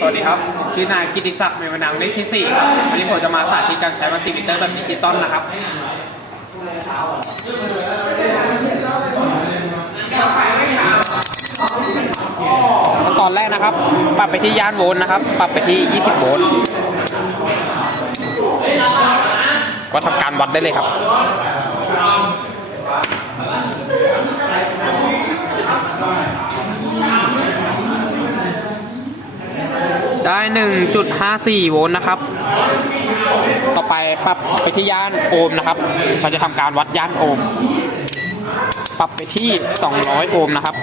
สวัสดีครับ ชื่อนายกิติศักดิ์เมวนังเลขที่4ครับ วันนี้ผมจะมาสาธิตการใช้มัลติมิเตอร์แบบดิจิตอลนะครับตอนแรกนะครับ ปรับไปที่ย่านโวลต์นะครับ ปรับไปที่ 20 โวลต์ ก็ทำการวัดได้เลยครับ ได้ 1.54 โวลต์นะครับ ต่อไปปรับไปที่ย่านโอห์มนะครับ เราจะทำการวัดย่านโอห์ม ปรับไปที่ 200 โอห์มนะครับ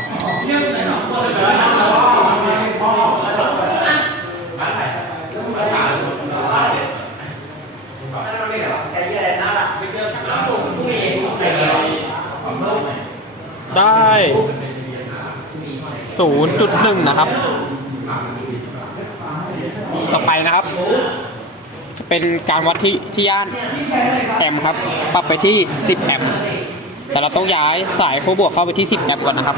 ได้ 0.1 นะครับ ต่อไปนะครับ เป็นการวัดที่ที่ย่านแอมป์ครับ ปรับไปที่ 10 แอมป์แต่เราต้องย้ายสายคู่บวกเข้าไปที่ 10 แอมป์ก่อนนะครับ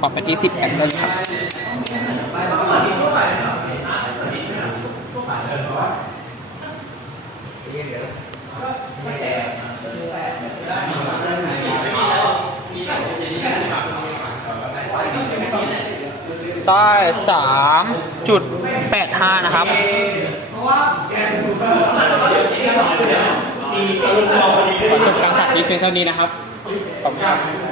ปรับไปที่ 10 แอมป์ได้เลยครับ ได้สามจุดแปดห้านะครับขอจบการสาธิตเพียงเท่านี้นะครับ ขอบคุณครับ